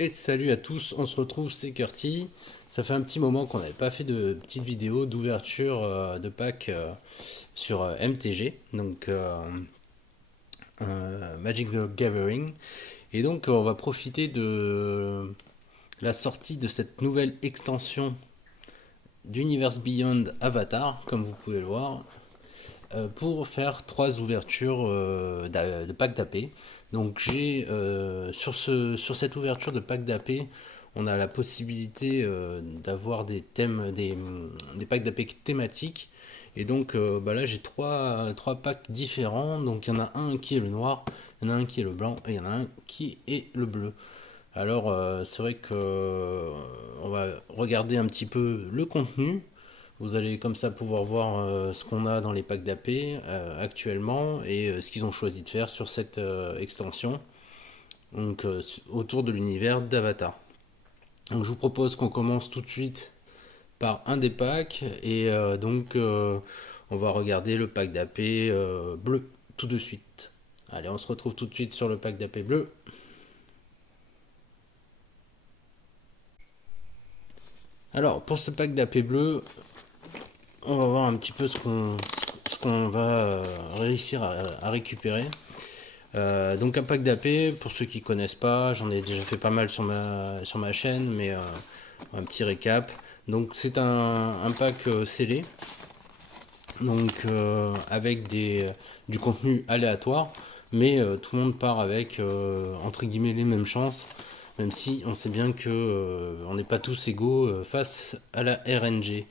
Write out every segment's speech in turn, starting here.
Et salut à tous, on se retrouve, c'est Curti. Ça fait un petit moment qu'on n'avait pas fait de petite vidéo d'ouverture de pack sur MTG, donc Magic the Gathering. Et donc on va profiter de la sortie de cette nouvelle extension d'Universe Beyond Avatar, comme vous pouvez le voir, pour faire trois ouvertures de pack d'AP. Donc j'ai sur cette ouverture de pack d'AP, on a la possibilité d'avoir des thèmes, des packs d'AP thématiques. Et donc là j'ai trois packs différents. Donc il y en a un qui est le noir, il y en a un qui est le blanc et il y en a un qui est le bleu. Alors c'est vrai que on va regarder un petit peu le contenu. Vous allez comme ça pouvoir voir ce qu'on a dans les packs d'AP actuellement et ce qu'ils ont choisi de faire sur cette extension, donc autour de l'univers d'Avatar. Donc je vous propose qu'on commence tout de suite par un des packs et on va regarder le pack d'AP bleu tout de suite. Allez, on se retrouve tout de suite sur le pack d'AP bleu. Alors pour ce pack d'AP bleu, on va voir un petit peu ce qu'on va réussir à récupérer. Donc un pack d'AP, pour ceux qui connaissent pas, j'en ai déjà fait pas mal sur ma chaîne, mais un petit récap. Donc c'est un pack scellé, donc avec du contenu aléatoire, mais tout le monde part avec entre guillemets les mêmes chances, même si on sait bien que on n'est pas tous égaux face à la RNG.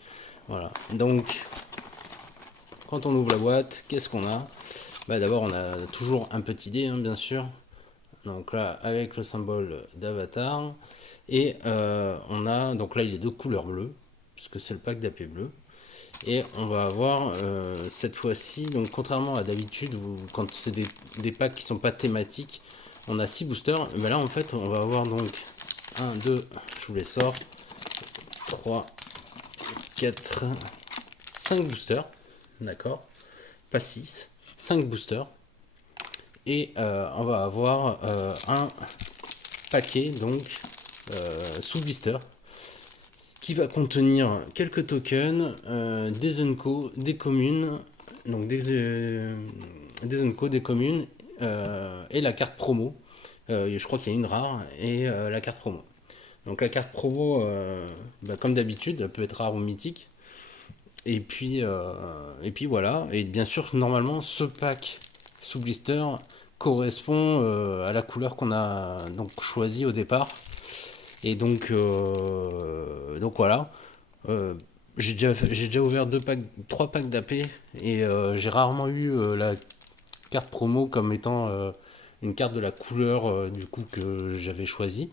Voilà. Donc quand on ouvre la boîte, qu'est-ce qu'on a? D'abord on a toujours un petit dé, hein, bien sûr. Donc là, avec le symbole d'avatar. Et on a, donc là, il est de couleur bleue, puisque c'est le pack d'AP bleu. Et on va avoir cette fois-ci, donc contrairement à d'habitude, quand c'est des packs qui sont pas thématiques, on a 6 boosters. Mais là, en fait, on va avoir donc 1, 2, je vous les sors, 3, 4, 5 boosters. D'accord? Pas 6, 5 boosters. Et on va avoir un paquet donc sous blister qui va contenir quelques tokens, des Unco, des communes, donc des Unco, des communes et la carte promo. Je crois qu'il y a une rare et la carte promo. Donc la carte promo, comme d'habitude, elle peut être rare ou mythique. Et puis voilà. Et bien sûr, normalement, ce pack sous blister correspond à la couleur qu'on a donc choisi au départ. Et donc voilà. Euh, j'ai déjà ouvert trois packs d'AP et j'ai rarement eu la carte promo comme étant une carte de la couleur du coup que j'avais choisi.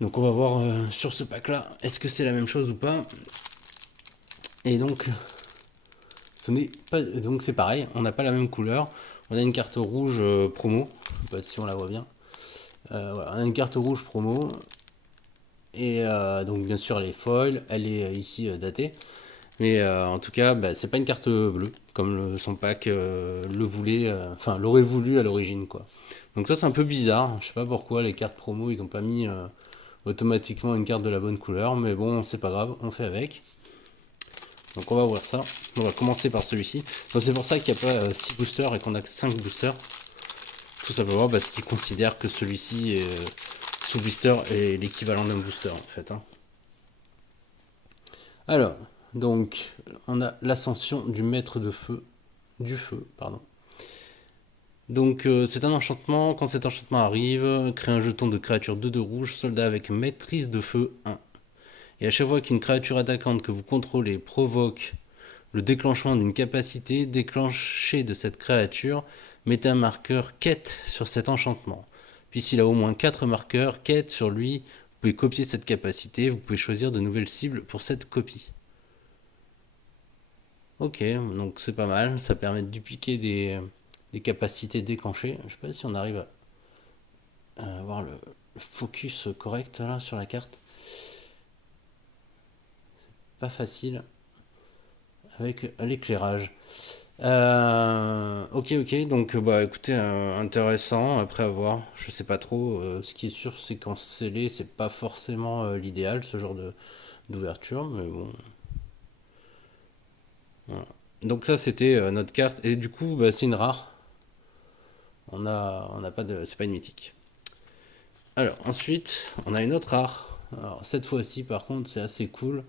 Donc on va voir sur ce pack là, est-ce que c'est la même chose ou pas. Et donc ce n'est pas, donc c'est pareil, on n'a pas la même couleur. On a une carte rouge promo, je sais pas si on la voit bien. Voilà, on a une carte rouge promo. Et donc bien sûr elle est foil, elle est ici datée. Mais en tout cas, c'est pas une carte bleue, comme son pack le voulait, enfin l'aurait voulu à l'origine quoi. Donc ça c'est un peu bizarre, je sais pas pourquoi les cartes promo ils ont pas mis automatiquement une carte de la bonne couleur, mais bon c'est pas grave, on fait avec. Donc on va voir ça, on va commencer par celui-ci. Donc c'est pour ça qu'il n'y a pas 6 boosters et qu'on a que 5 boosters. Tout simplement parce qu'ils considèrent que celui-ci sous blister est l'équivalent d'un booster en fait. Hein. Alors, donc, on a l'ascension du maître de feu, du feu, pardon. Donc, c'est un enchantement. Quand cet enchantement arrive, crée un jeton de créature 2/2 rouge, soldat avec maîtrise de feu 1. Et à chaque fois qu'une créature attaquante que vous contrôlez provoque le déclenchement d'une capacité déclenchée de cette créature, mettez un marqueur quête sur cet enchantement. Puis s'il a au moins 4 marqueurs quête sur lui, vous pouvez copier cette capacité, vous pouvez choisir de nouvelles cibles pour cette copie. Ok, donc c'est pas mal, ça permet de dupliquer des capacités déclenchées. Je sais pas si on arrive à avoir le focus correct là sur la carte. Pas facile avec l'éclairage. Ok, donc bah écoutez, intéressant, après avoir, je sais pas trop, ce qui est sûr c'est qu'en scellé c'est pas forcément l'idéal ce genre de d'ouverture, mais bon, voilà. Donc ça c'était notre carte, et du coup bah, c'est une rare, on a pas de, c'est pas une mythique. Alors ensuite on a une autre rare, alors cette fois-ci par contre c'est assez cool,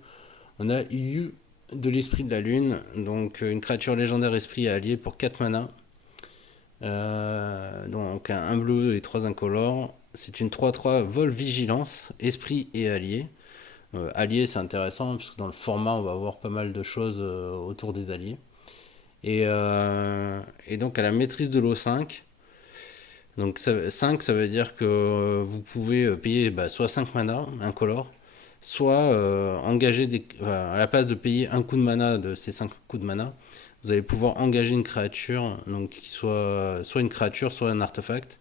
on a Yu de l'esprit de la lune, donc une créature légendaire esprit allié pour 4 mana. Donc un bleu et 3 incolores. C'est une 3-3 vol vigilance, esprit et allié. Allié c'est intéressant parce que dans le format on va avoir pas mal de choses autour des alliés. Et donc à la maîtrise de l'eau 5. Donc 5 ça veut dire que vous pouvez payer soit 5 mana incolore, soit engager enfin, à la place de payer un coup de mana de ces 5 coups de mana, vous allez pouvoir engager une créature, donc qui soit une créature, soit un artefact,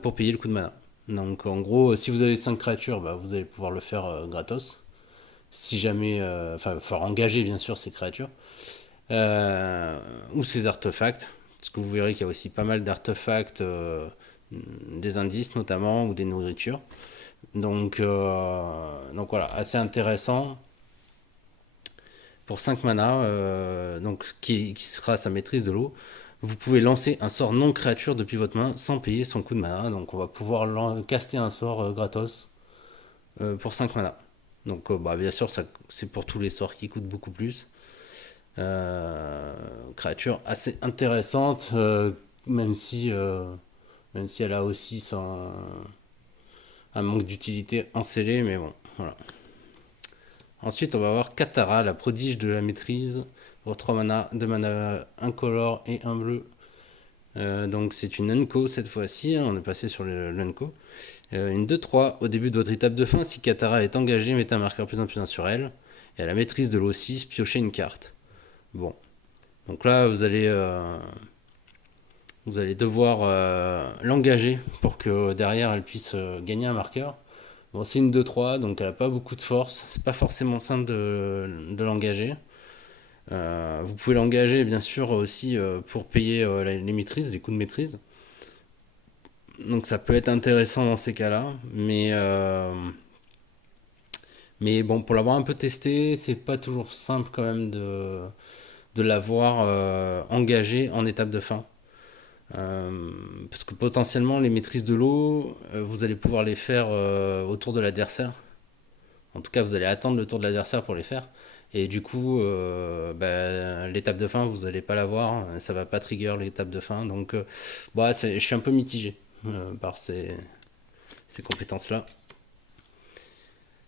pour payer le coup de mana. Donc en gros, si vous avez 5 créatures, vous allez pouvoir le faire gratos. Si jamais. Enfin, il va falloir engager bien sûr ces créatures. Ou ces artefacts. Parce que vous verrez qu'il y a aussi pas mal d'artefacts, des indices notamment, ou des nourritures. Donc voilà, assez intéressant. Pour 5 mana, donc, qui sera sa maîtrise de l'eau, vous pouvez lancer un sort non créature depuis votre main sans payer son coup de mana. Donc on va pouvoir caster un sort gratos pour 5 mana. Donc bien sûr, c'est pour tous les sorts qui coûtent beaucoup plus. Créature assez intéressante, même si elle a aussi un manque d'utilité en scellé, mais bon, voilà. Ensuite, on va avoir Katara, la prodige de la maîtrise, pour 3 mana, 2 mana incolore et un bleu. Donc c'est une Unco cette fois-ci, hein, on est passé sur l'Unco. Une 2-3, au début de votre étape de fin, si Katara est engagée, mettez un marqueur plus 1 sur elle. Et à la maîtrise de l'eau 6, piochez une carte. Bon, donc là vous allez devoir l'engager pour que derrière elle puisse gagner un marqueur. Bon, c'est une 2-3, donc elle n'a pas beaucoup de force. C'est pas forcément simple de l'engager. Vous pouvez l'engager bien sûr aussi pour payer les maîtrises, les coûts de maîtrise. Donc ça peut être intéressant dans ces cas-là. Mais bon, pour l'avoir un peu testé, c'est pas toujours simple quand même de l'avoir engagé en étape de fin. Parce que potentiellement les maîtrises de l'eau, vous allez pouvoir les faire autour de l'adversaire. En tout cas, vous allez attendre le tour de l'adversaire pour les faire. Et du coup, l'étape de fin, vous n'allez pas l'avoir. Ça va pas trigger l'étape de fin. Donc, je suis un peu mitigé par ces compétences-là.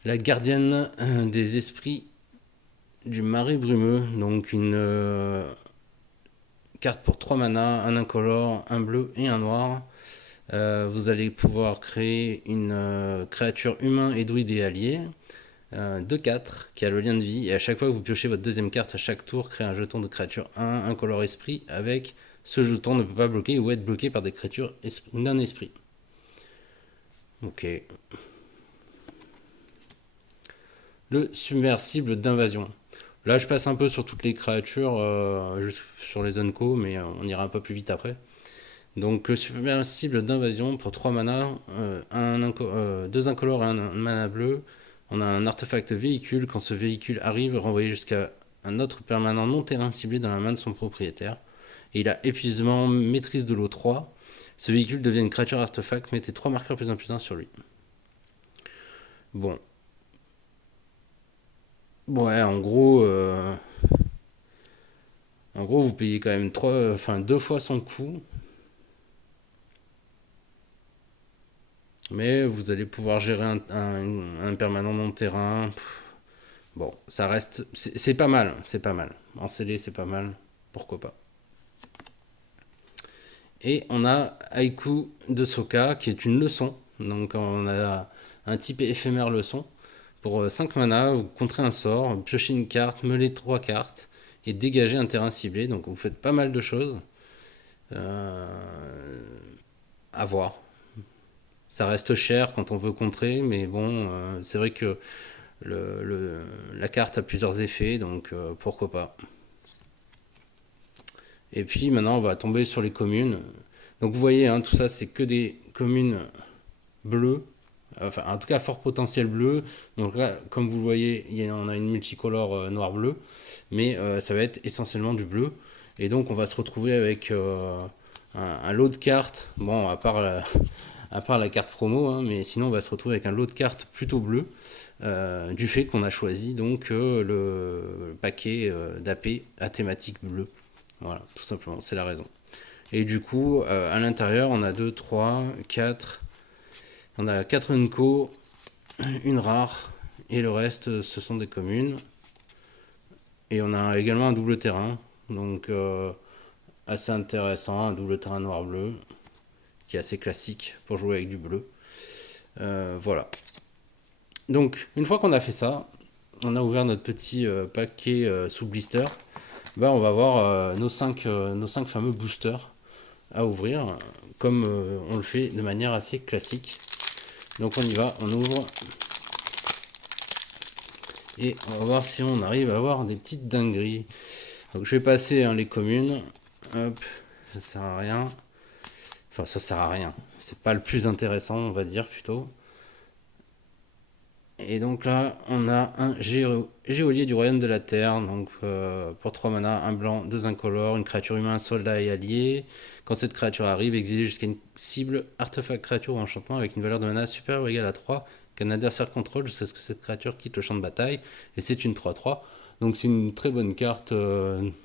La gardienne des esprits du Marais Brumeux. Donc, une carte pour 3 mana, un incolore, un bleu et un noir. Vous allez pouvoir créer une créature humain et druide et allié. 2-4 qui a le lien de vie, et à chaque fois que vous piochez votre deuxième carte à chaque tour, créez un jeton de créature 1 incolore esprit avec ce jeton ne peut pas bloquer ou être bloqué par des créatures d'un esprit. Ok. Le submersible d'invasion. Là, je passe un peu sur toutes les créatures, juste sur les Unco, mais on ira un peu plus vite après. Donc, le submersible d'invasion pour 3 mana, 2 incolores et un mana bleu. On a un artefact véhicule. Quand ce véhicule arrive, renvoyez jusqu'à un autre permanent non terrain ciblé dans la main de son propriétaire. Et il a épuisement, maîtrise de l'eau 3. Ce véhicule devient une créature artefact. Mettez 3 marqueurs plus 1 sur lui. Bon. Ouais, en gros, vous payez quand même 2 fois son coût. Mais vous allez pouvoir gérer un permanent non terrain. Bon, ça reste. C'est pas mal, c'est pas mal. En CD, c'est pas mal. Pourquoi pas. Et on a Haïku de Soka, qui est une leçon. Donc on a un type éphémère leçon. Pour 5 mana, vous contrez un sort, piochez une carte, meulez 3 cartes et dégagez un terrain ciblé. Donc vous faites pas mal de choses. Euh, à voir. Ça reste cher quand on veut contrer, mais bon, c'est vrai que la carte a plusieurs effets, donc pourquoi pas. Et puis maintenant, on va tomber sur les communes. Donc vous voyez, hein, tout ça, c'est que des communes bleues. Enfin, en tout cas, fort potentiel bleu. Donc là, comme vous le voyez, on a une multicolore noir-bleu. Mais ça va être essentiellement du bleu. Et donc, on va se retrouver avec un lot de cartes. Bon, à part la carte promo, hein, mais sinon, on va se retrouver avec un lot de cartes plutôt bleu. Du fait qu'on a choisi donc le paquet d'AP à thématique bleue. Voilà, tout simplement, c'est la raison. Et du coup, à l'intérieur, on a 2, 3, 4. On a 4 Unco, une rare, et le reste, ce sont des communes. Et on a également un double terrain, donc assez intéressant, un double terrain noir-bleu, qui est assez classique pour jouer avec du bleu. Voilà. Donc, une fois qu'on a fait ça, on a ouvert notre petit paquet sous blister. Bah, on va voir nos 5 fameux boosters à ouvrir, comme on le fait de manière assez classique. Donc on y va, on ouvre. Et on va voir si on arrive à avoir des petites dingueries. Donc je vais passer les communes. Hop, ça sert à rien. Enfin, ça sert à rien. C'est pas le plus intéressant, on va dire plutôt. Et donc là, on a un Géolier du Royaume de la Terre. Donc pour 3 mana, un blanc, 2 incolores, une créature humain, soldat et allié. Quand cette créature arrive, exilez jusqu'à une cible, artefact, créature ou enchantement avec une valeur de mana supérieure ou égale à 3 qu'un adversaire contrôle jusqu'à ce que cette créature quitte le champ de bataille. Et c'est une 3-3. Donc c'est une très bonne carte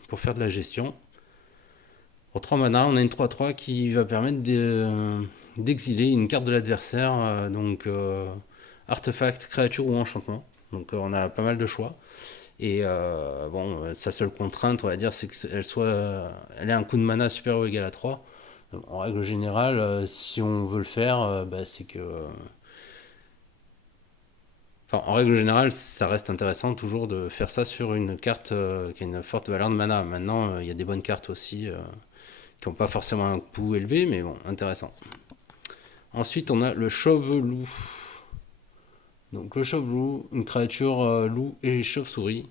pour faire de la gestion. Pour 3 mana, on a une 3-3 qui va permettre d'exiler une carte de l'adversaire. Donc artefact, créature ou enchantement. Donc on a pas mal de choix. Et bon, sa seule contrainte, on va dire, c'est qu'elle ait un coût de mana supérieur ou égal à 3. Donc, en règle générale, si on veut le faire, c'est que... Enfin, en règle générale, ça reste intéressant toujours de faire ça sur une carte qui a une forte valeur de mana. Maintenant, il y a des bonnes cartes aussi qui n'ont pas forcément un coût élevé, mais bon, intéressant. Ensuite, on a le Chauve-Loup. Donc le Chauve-Loup, une créature loup et chauve-souris.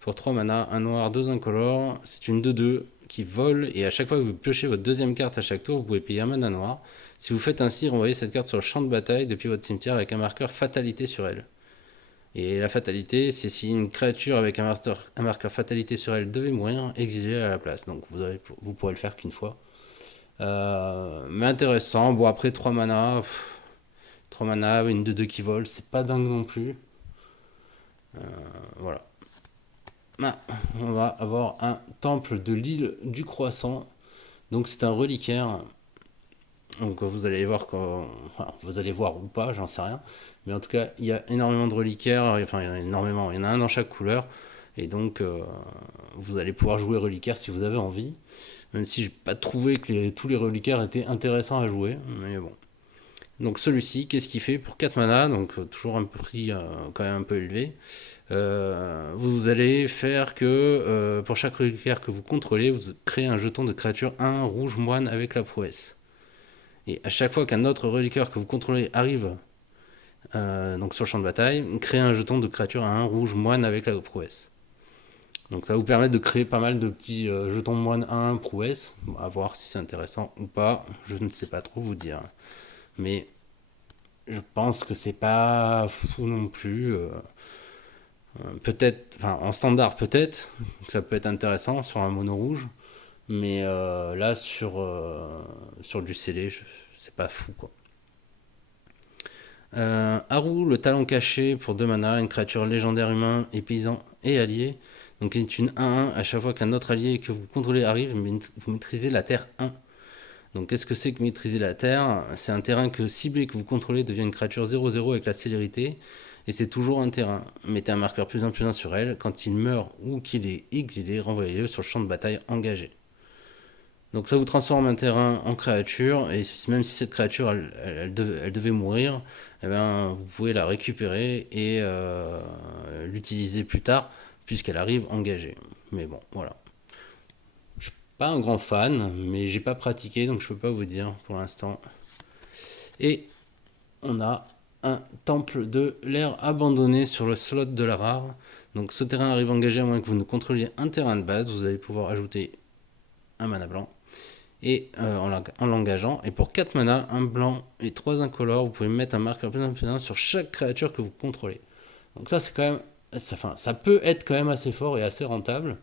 Pour 3 mana, un noir, 2 incolores. C'est une 2-2 qui vole. Et à chaque fois que vous piochez votre deuxième carte à chaque tour, vous pouvez payer un mana noir. Si vous faites ainsi, renvoyez cette carte sur le champ de bataille depuis votre cimetière avec un marqueur fatalité sur elle. Et la fatalité, c'est si une créature avec un marqueur fatalité sur elle devait mourir, exilez-la à la place. Donc vous pourrez le faire qu'une fois. Mais intéressant. Bon, après 3 mana... 3 mana, une 2-2 qui vole, c'est pas dingue non plus. Voilà. Ah, on va avoir un temple de l'île du croissant. Donc c'est un reliquaire. Donc vous allez voir vous allez voir ou pas, j'en sais rien. Mais en tout cas, il y a énormément de reliquaires. Enfin, il y en a énormément. Il y en a un dans chaque couleur. Et donc, vous allez pouvoir jouer reliquaire si vous avez envie. Même si j'ai pas trouvé que tous les reliquaires étaient intéressants à jouer. Mais bon. Donc celui-ci, qu'est-ce qu'il fait pour 4 mana, donc toujours un prix quand même un peu élevé. Vous allez faire que pour chaque reliquaire que vous contrôlez, vous créez un jeton de créature 1 rouge moine avec la prouesse. Et à chaque fois qu'un autre reliquaire que vous contrôlez arrive donc sur le champ de bataille, créez un jeton de créature 1 rouge moine avec la prouesse. Donc ça va vous permettre de créer pas mal de petits jetons de moine 1 prouesse. Bon, à voir si c'est intéressant ou pas, je ne sais pas trop vous dire. Mais je pense que c'est pas fou non plus. Peut-être, enfin en standard peut-être, ça peut être intéressant sur un mono rouge, mais là sur du scellé, c'est pas fou quoi. Haru, le talent caché pour 2 mana, une créature légendaire humain et paysan et allié. Donc il est une 1-1, à chaque fois qu'un autre allié que vous contrôlez arrive, vous maîtrisez la terre 1. Donc qu'est-ce que c'est que maîtriser la terre? C'est un terrain que ciblé que vous contrôlez devient une créature 0-0 avec la célérité. Et c'est toujours un terrain. Mettez un marqueur +1/+1 sur elle. Quand il meurt ou qu'il est exilé, renvoyez-le sur le champ de bataille engagé. Donc ça vous transforme un terrain en créature. Et même si cette créature elle devait mourir, eh ben, vous pouvez la récupérer et l'utiliser plus tard puisqu'elle arrive engagée. Mais bon, voilà. Pas un grand fan, mais j'ai pas pratiqué donc je peux pas vous dire pour l'instant. Et on a un temple de l'air abandonné sur le slot de la rare. Donc ce terrain arrive engagé à moins que vous ne contrôliez un terrain de base. Vous allez pouvoir ajouter un mana blanc. Et en l'engageant. Et pour 4 mana, un blanc et 3 incolores, vous pouvez mettre un marqueur +1/+1 sur chaque créature que vous contrôlez. Donc ça, c'est quand même... ça peut être quand même assez fort et assez rentable.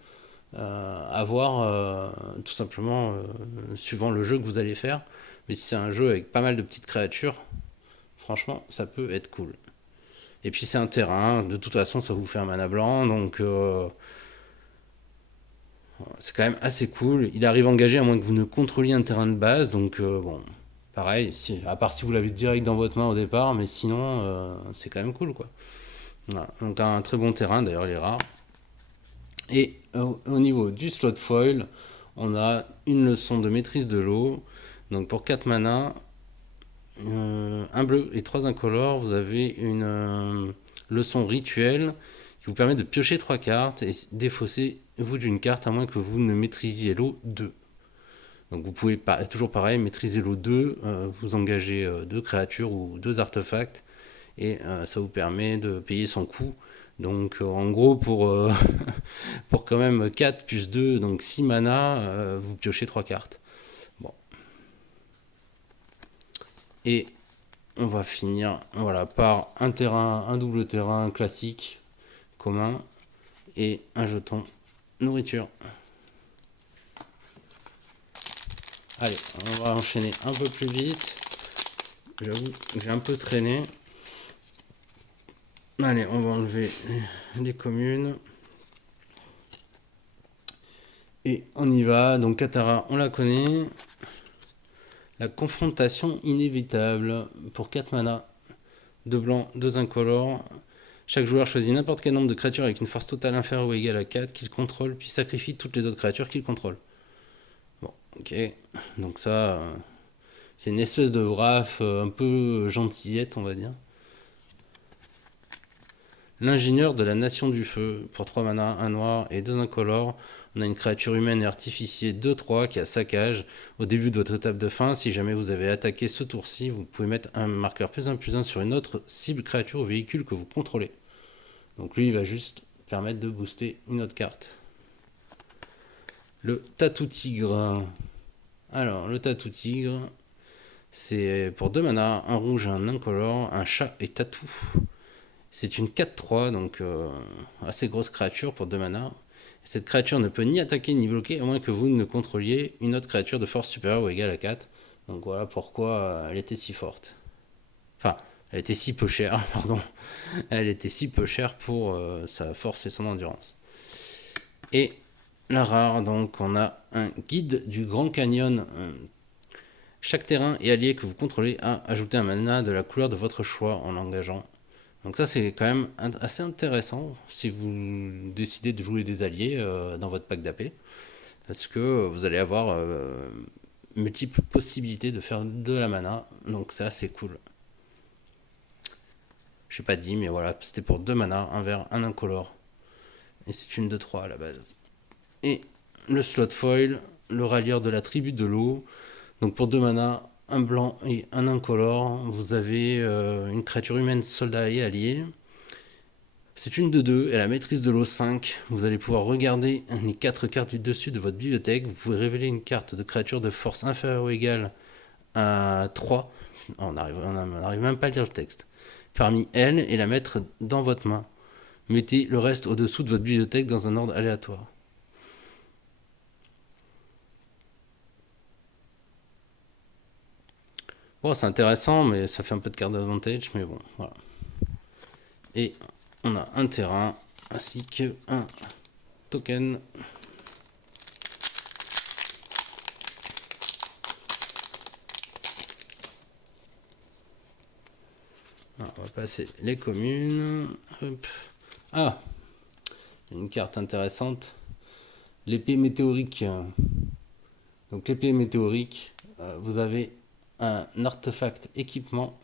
À voir tout simplement suivant le jeu que vous allez faire. Mais si c'est un jeu avec pas mal de petites créatures, franchement, ça peut être cool. Et puis c'est un terrain, de toute façon, ça vous fait un mana blanc, donc c'est quand même assez cool. Il arrive engagé à moins que vous ne contrôliez un terrain de base, donc bon, pareil, à part si vous l'avez direct dans votre main au départ, mais sinon, c'est quand même cool, quoi. Voilà. Donc un très bon terrain, d'ailleurs, il est rare. Et au niveau du slot foil, on a une leçon de maîtrise de l'eau. Donc pour 4 mana, un bleu et 3 incolores, vous avez une leçon rituelle qui vous permet de piocher 3 cartes et défausser vous d'une carte à moins que vous ne maîtrisiez l'eau 2. Donc vous pouvez toujours pareil maîtriser l'eau 2, vous engagez 2 créatures ou 2 artefacts et ça vous permet de payer son coût. Donc en gros pour quand même 4 plus 2, donc 6 mana, vous piochez 3 cartes. Bon. Et on va finir voilà, par un double terrain classique, commun, et un jeton nourriture. Allez, on va enchaîner un peu plus vite. J'avoue que j'ai un peu traîné. Allez, on va enlever les communes. Et on y va. Donc Katara, on la connaît. La confrontation inévitable pour 4 mana. 2 blancs, 2 incolores. Chaque joueur choisit n'importe quel nombre de créatures avec une force totale inférieure ou égale à 4 qu'il contrôle, puis sacrifie toutes les autres créatures qu'il contrôle. Bon, ok. Donc ça, c'est une espèce de wrath un peu gentillette, on va dire. L'ingénieur de la Nation du Feu, pour 3 mana, 1 noir et 2 incolores. On a une créature humaine et artificier 2-3 qui a saccage. Au début de votre étape de fin, si jamais vous avez attaqué ce tour-ci, vous pouvez mettre un marqueur +1/+1 sur une autre cible créature ou véhicule que vous contrôlez. Donc lui, il va juste permettre de booster une autre carte. Le Tatou Tigre. Alors, le Tatou Tigre, c'est pour 2 mana, un rouge et un incolore, un chat et tatou. C'est une 4-3, donc assez grosse créature pour 2 mana. Cette créature ne peut ni attaquer ni bloquer, à moins que vous ne contrôliez une autre créature de force supérieure ou égale à 4. Donc voilà pourquoi elle était si forte. Enfin, elle était si peu chère, pardon. Elle était si peu chère pour sa force et son endurance. Et la rare, donc on a un guide du Grand Canyon. Chaque terrain et allié que vous contrôlez a ajouté un mana de la couleur de votre choix en l'engageant. Donc ça c'est quand même assez intéressant si vous décidez de jouer des alliés dans votre pack d'AP. Parce que vous allez avoir multiples possibilités de faire de la mana. Donc c'est assez cool. Je n'ai pas dit mais voilà, c'était pour 2 mana, un vert, un incolore. Et c'est une 2-3 à la base. Et le slot foil, le rallieur de la tribu de l'eau. Donc pour 2 mana, un blanc et un incolore, vous avez une créature humaine, soldat et allié. C'est une de 2 et la maîtrise de l'eau 5. Vous allez pouvoir regarder les 4 cartes du dessus de votre bibliothèque. Vous pouvez révéler une carte de créature de force inférieure ou égale à 3. On n'arrive même pas à lire le texte. Parmi elles et la mettre dans votre main. Mettez le reste au-dessous de votre bibliothèque dans un ordre aléatoire. Bon, c'est intéressant, mais ça fait un peu de carte d'advantage, mais bon, voilà. Et on a un terrain, ainsi qu'un token. Alors, on va passer les communes. Hop. Ah, une carte intéressante. L'épée météorique. Donc l'épée météorique, vous avez un artefact équipement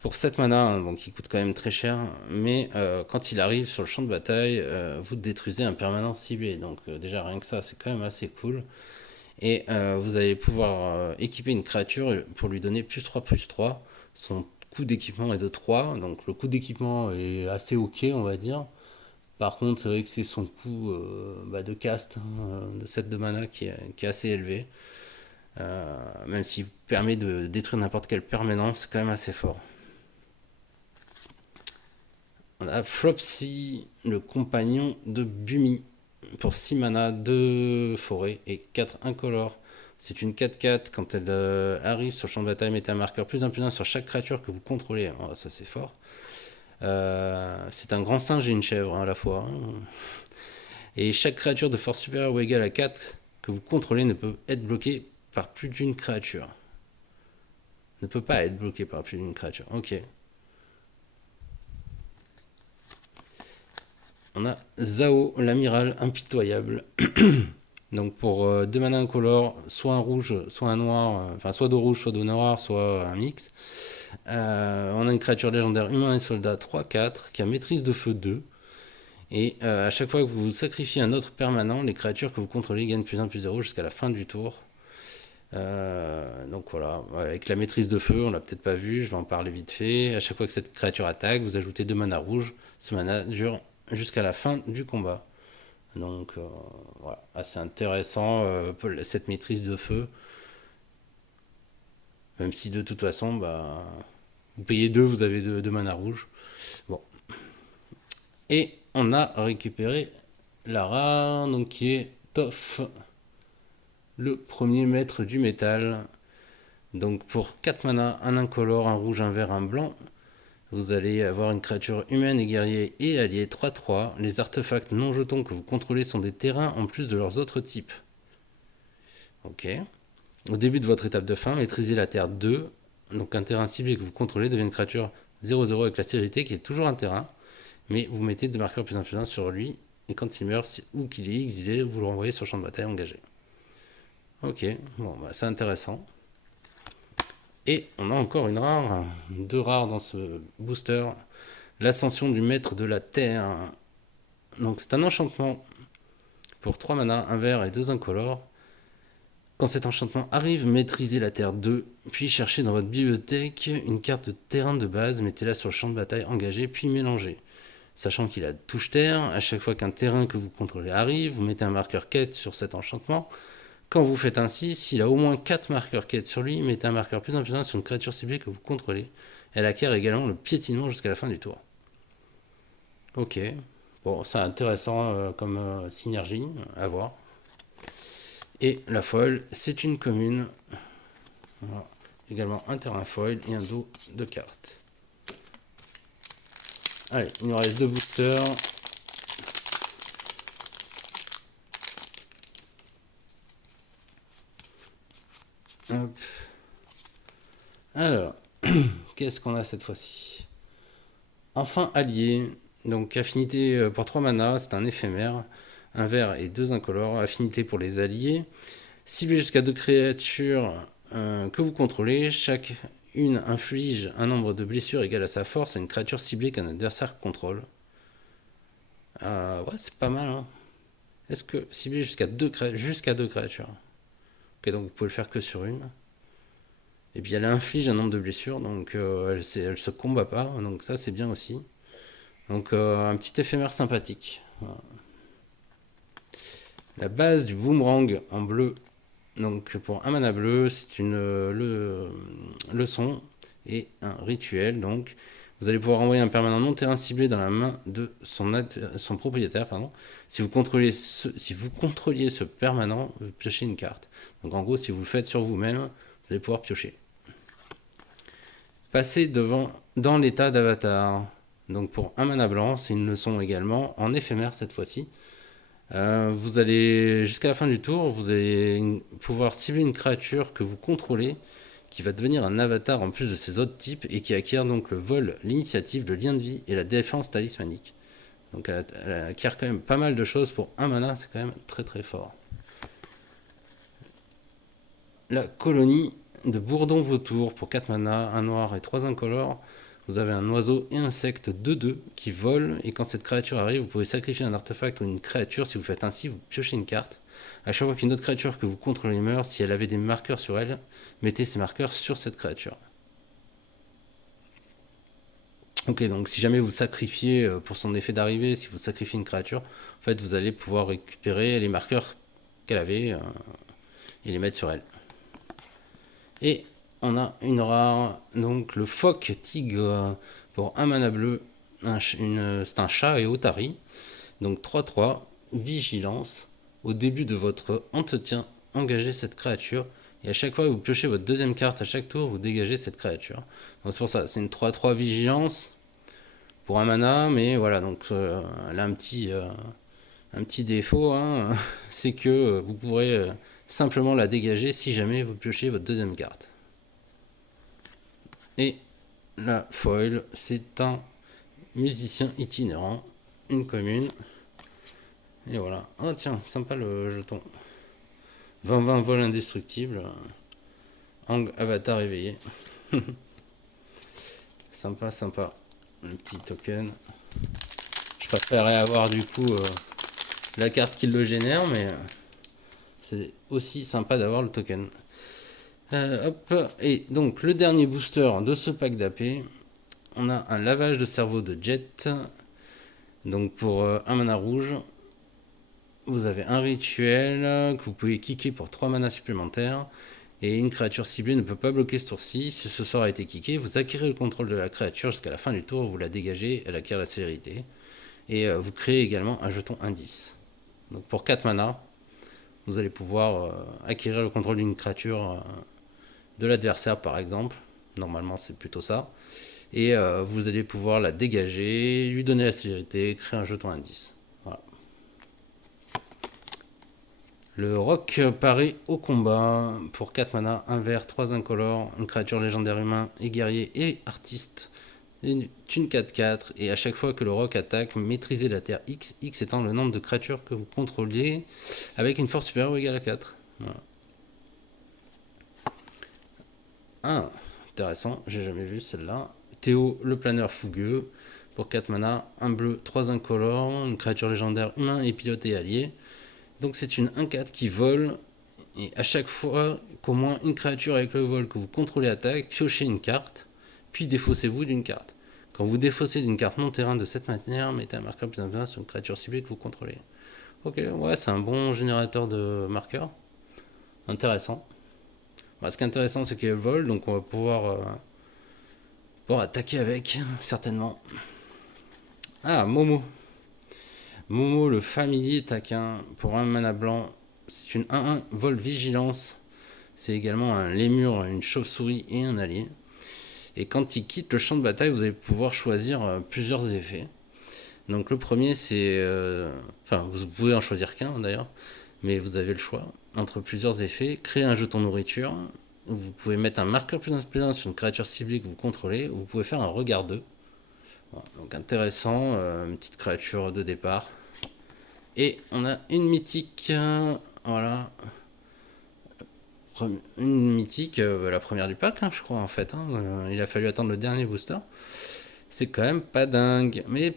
pour 7 mana, hein, donc il coûte quand même très cher, mais quand il arrive sur le champ de bataille, vous détruisez un permanent ciblé, donc déjà rien que ça c'est quand même assez cool, et vous allez pouvoir équiper une créature pour lui donner +3/+3, son coût d'équipement est de 3, donc le coût d'équipement est assez ok on va dire, Par contre, c'est vrai que c'est son coût de cast, de set de mana qui est assez élevé. Même s'il permet de détruire n'importe quel permanent, c'est quand même assez fort. On a Flopsy, le compagnon de Bumi, pour 6 mana, 2 forêts et 4 incolores. C'est une 4-4. Quand elle arrive sur le champ de bataille, mettez un marqueur +1/+1 sur chaque créature que vous contrôlez. Oh, ça c'est fort. C'est un grand singe et une chèvre à la fois. Et chaque créature de force supérieure ou égale à 4 que vous contrôlez ne peut être bloquée par plus d'une créature. Ne peut pas être bloquée par plus d'une créature. Ok. On a Zao, l'amiral impitoyable. Donc pour 2 mana incolore, soit un rouge, soit un noir, enfin soit de rouge, soit de noir, soit un mix. On a une créature légendaire humain et soldat 3-4 qui a maîtrise de feu 2. Et à chaque fois que vous sacrifiez un autre permanent, les créatures que vous contrôlez gagnent +1/+0 jusqu'à la fin du tour. Donc voilà, avec la maîtrise de feu, on l'a peut-être pas vu, je vais en parler vite fait. À chaque fois que cette créature attaque, vous ajoutez 2 mana rouge. Ce mana dure jusqu'à la fin du combat. Donc voilà, assez intéressant cette maîtrise de feu. Même si de toute façon, vous payez 2, vous avez 2 mana rouge. Bon. Et on a récupéré la rare, donc qui est Toph, le premier maître du métal. Donc pour 4 mana, un incolore, un rouge, un vert, un blanc, vous allez avoir une créature humaine et guerrier et allié 3-3. Les artefacts non jetons que vous contrôlez sont des terrains en plus de leurs autres types. Ok. Au début de votre étape de fin, maîtrisez la terre 2. Donc un terrain ciblé que vous contrôlez devient une créature 0-0 avec la sécurité qui est toujours un terrain. Mais vous mettez 2 marqueurs +1/+1 sur lui. Et quand il meurt ou qu'il est exilé, vous le renvoyez sur le champ de bataille engagé. Ok, bon, c'est intéressant. Et on a encore une rare, 2 rares dans ce booster. L'ascension du maître de la terre. Donc c'est un enchantement pour 3 mana, un vert et 2 incolores. Quand cet enchantement arrive, maîtrisez la terre 2, puis cherchez dans votre bibliothèque une carte de terrain de base, mettez-la sur le champ de bataille engagé, puis mélangez. Sachant qu'il a touche terre, à chaque fois qu'un terrain que vous contrôlez arrive, vous mettez un marqueur quête sur cet enchantement. Quand vous faites ainsi, s'il a au moins 4 marqueurs quête sur lui, mettez un marqueur +1/+1 sur une créature ciblée que vous contrôlez. Elle acquiert également le piétinement jusqu'à la fin du tour. Ok, bon, c'est intéressant comme synergie, à voir. Et la foil, c'est une commune. Voilà. Également un terrain foil et un dos de cartes. Allez, il nous reste 2 boosters. Hop. Alors, qu'est-ce qu'on a cette fois-ci? Enfin allié. Donc affinité pour 3 mana, c'est un éphémère. Un vert et 2 incolores. Affinité pour les alliés. Ciblez jusqu'à 2 créatures que vous contrôlez. Chaque une inflige un nombre de blessures égal à sa force à une créature ciblée qu'un adversaire contrôle. Ouais, c'est pas mal. Hein. Est-ce que cibler jusqu'à 2 créatures? Ok, donc vous pouvez le faire que sur une. Et puis elle inflige un nombre de blessures, donc elle se combat pas, donc ça c'est bien aussi. Donc un petit éphémère sympathique. Voilà. La base du boomerang en bleu. Donc pour un mana bleu, c'est une leçon et un rituel. Donc vous allez pouvoir envoyer un permanent non terrain ciblé dans la main de son propriétaire. Si vous contrôliez ce permanent, vous piochez une carte. Donc en gros, si vous le faites sur vous-même, vous allez pouvoir piocher. Passer dans l'état d'avatar. Donc pour un mana blanc, c'est une leçon également, en éphémère cette fois-ci. Vous allez, jusqu'à la fin du tour, vous allez pouvoir cibler une créature que vous contrôlez, qui va devenir un avatar en plus de ses autres types, et qui acquiert donc le vol, l'initiative, le lien de vie et la défense talismanique. Donc elle acquiert quand même pas mal de choses pour un mana, c'est quand même très très fort. La colonie de Bourdon-Vautour pour 4 mana, un noir et 3 incolores. Vous avez un oiseau et insecte 2-2 qui volent, et quand cette créature arrive, vous pouvez sacrifier un artefact ou une créature. Si vous faites ainsi, vous piochez une carte. À chaque fois qu'une autre créature que vous contrôlez meurt, si elle avait des marqueurs sur elle, mettez ces marqueurs sur cette créature. Ok, donc si jamais vous sacrifiez pour son effet d'arrivée, si vous sacrifiez une créature, en fait vous allez pouvoir récupérer les marqueurs qu'elle avait et les mettre sur elle. Et on a une rare, donc le phoque tigre pour un mana bleu, c'est un chat et Otari. Donc 3-3, vigilance. Au début de votre entretien, engagez cette créature. Et à chaque fois que vous piochez votre deuxième carte, à chaque tour, vous dégagez cette créature. Donc c'est pour ça, c'est une 3-3 vigilance pour un mana, mais voilà, donc elle a un petit défaut, hein, c'est que vous pourrez simplement la dégager si jamais vous piochez votre deuxième carte. Et la foil, c'est un musicien itinérant, une commune. Et voilà. Oh tiens, sympa le jeton. 20-20 vol indestructible. Angle avatar éveillé. Sympa, sympa. Le petit token. Je préférerais avoir du coup la carte qui le génère, mais c'est aussi sympa d'avoir le token. Hop. Et donc le dernier booster de ce pack d'AP, on a un lavage de cerveau de Jet. Donc pour un mana rouge, vous avez un rituel que vous pouvez kicker pour 3 mana supplémentaires. Et une créature ciblée ne peut pas bloquer ce tour-ci. Si ce sort a été kické, vous acquérez le contrôle de la créature jusqu'à la fin du tour, vous la dégagez, elle acquiert la célérité. Et vous créez également un jeton indice. Donc pour 4 mana, vous allez pouvoir acquérir le contrôle d'une créature de l'adversaire par exemple. Normalement c'est plutôt ça. Et vous allez pouvoir la dégager, lui donner la célérité, créer un jeton indice. Voilà. Le roc paré au combat pour 4 mana, 1 vert, 3 incolores, une créature légendaire humain et guerrier et artiste. Une 4-4 et à chaque fois que le roc attaque, maîtrisez la terre X, X étant le nombre de créatures que vous contrôlez avec une force supérieure ou égale à 4. Voilà. Ah, intéressant, j'ai jamais vu celle-là. Théo, le planeur fougueux, pour 4 mana, 1 bleu, 3 incolores, une créature légendaire humain et pilote et allié. Donc c'est une 1-4 qui vole, et à chaque fois qu'au moins une créature avec le vol que vous contrôlez attaque, piochez une carte, puis défaussez-vous d'une carte. Quand vous défaussez d'une carte non terrain de cette manière, mettez un marqueur plus important sur une créature ciblée que vous contrôlez. Ok, ouais, c'est un bon générateur de marqueurs. Intéressant. Bah, ce qui est intéressant, c'est qu'elle vole, donc on va pouvoir attaquer avec, certainement. Ah, Momo. Momo, le familier taquin, pour un mana blanc. C'est une 1-1 vol vigilance. C'est également un lémur, une chauve-souris et un allié. Et quand il quitte le champ de bataille, vous allez pouvoir choisir plusieurs effets. Donc le premier, c'est... Enfin, vous pouvez en choisir qu'un d'ailleurs, mais vous avez le choix entre plusieurs effets. Créer un jeton nourriture. Vous pouvez mettre un marqueur plus inspirant sur une créature ciblée que vous contrôlez. Ou vous pouvez faire un regard 2. Voilà, donc intéressant, une petite créature de départ. Et on a une mythique, voilà, une mythique, la première du pack, hein, je crois en fait. Il a fallu attendre le dernier booster. C'est quand même pas dingue, mais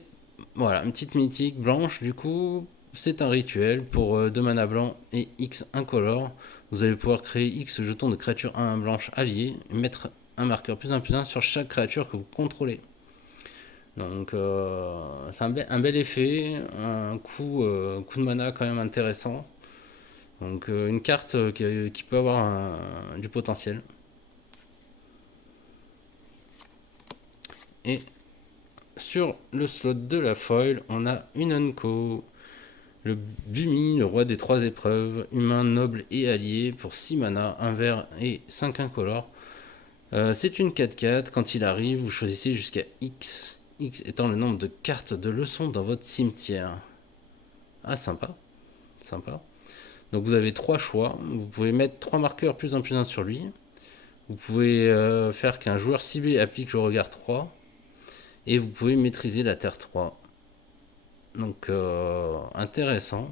voilà, une petite mythique blanche. Du coup, c'est un rituel pour 2 mana blanc et X incolore. Vous allez pouvoir créer X jetons de créatures 1 blanche alliées et mettre un marqueur plus 1 sur chaque créature que vous contrôlez. Donc c'est un bel effet, un coup de mana quand même intéressant. Donc une carte qui peut avoir du potentiel. Et sur le slot de la foil, on a une Unco. Le Bumi, le roi des 3 épreuves, humain, noble et allié pour 6 mana, 1 vert et 5 incolores. C'est une 4-4, quand il arrive, vous choisissez jusqu'à X. X étant le nombre de cartes de leçons dans votre cimetière. Ah, sympa. Sympa. Donc vous avez 3 choix. Vous pouvez mettre 3 marqueurs plus 1 sur lui. Vous pouvez faire qu'un joueur ciblé applique le regard 3. Et vous pouvez maîtriser la terre 3. Donc intéressant.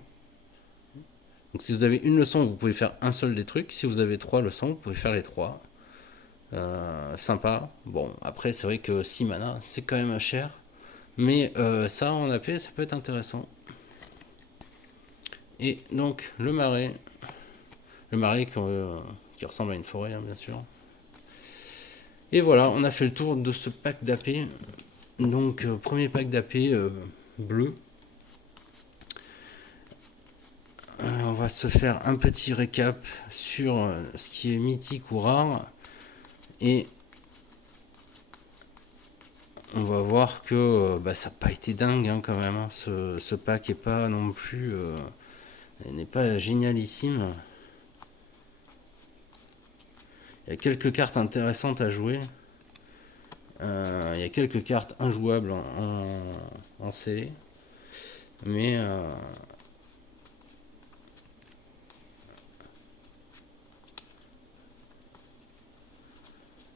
Donc si vous avez une leçon, vous pouvez faire un seul des trucs. Si vous avez 3 leçons, vous pouvez faire les 3. Sympa. Bon, après c'est vrai que 6 mana, c'est quand même cher. Mais ça en AP, ça peut être intéressant. Et donc le marais. Le marais qui ressemble à une forêt, hein, bien sûr. Et voilà, on a fait le tour de ce pack d'AP Donc premier pack d'AP bleu. On va se faire un petit récap sur ce qui est mythique ou rare. Et on va voir que ça n'a pas été dingue hein, quand même. Hein. Ce pack est pas non plus... n'est pas génialissime. Il y a quelques cartes intéressantes à jouer. Il y a quelques cartes injouables en scellé. Mais...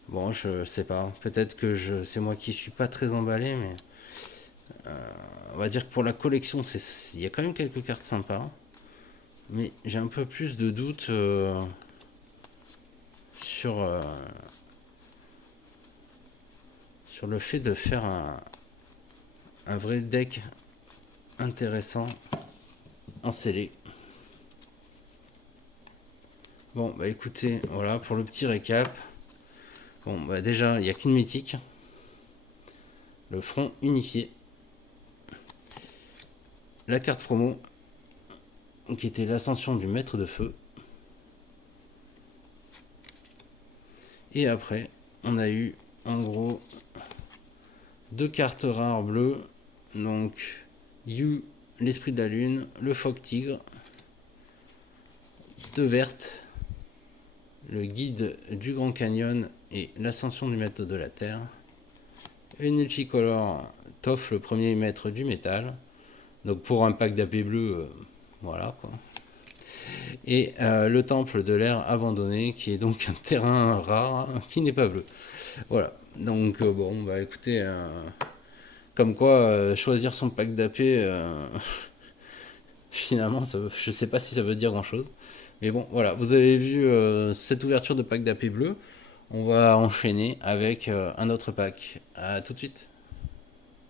bon, je sais pas. Peut-être que c'est moi qui suis pas très emballé, mais... on va dire que pour la collection, il y a quand même quelques cartes sympas. Mais j'ai un peu plus de doutes sur le fait de faire un vrai deck intéressant en scellé. Bon, bah écoutez, voilà pour le petit récap. Bon, bah déjà, il n'y a qu'une mythique. Le front unifié. La carte promo, qui était l'ascension du maître de feu. Et après, on a eu en gros 2 cartes rares bleues. Donc, Yu, l'esprit de la lune, le phoque tigre. 2 vertes, le guide du Grand Canyon et l'ascension du maître de la terre. Une multicolore, Toph, le premier maître du métal. Donc pour un pack d'AP bleu, voilà quoi. Et le temple de l'air abandonné, qui est donc un terrain rare qui n'est pas bleu. Voilà. Donc bon, bah écoutez, comme quoi choisir son pack d'AP, finalement, je sais pas si ça veut dire grand chose. Mais bon, voilà, vous avez vu cette ouverture de pack d'AP bleu. On va enchaîner avec un autre pack. À tout de suite.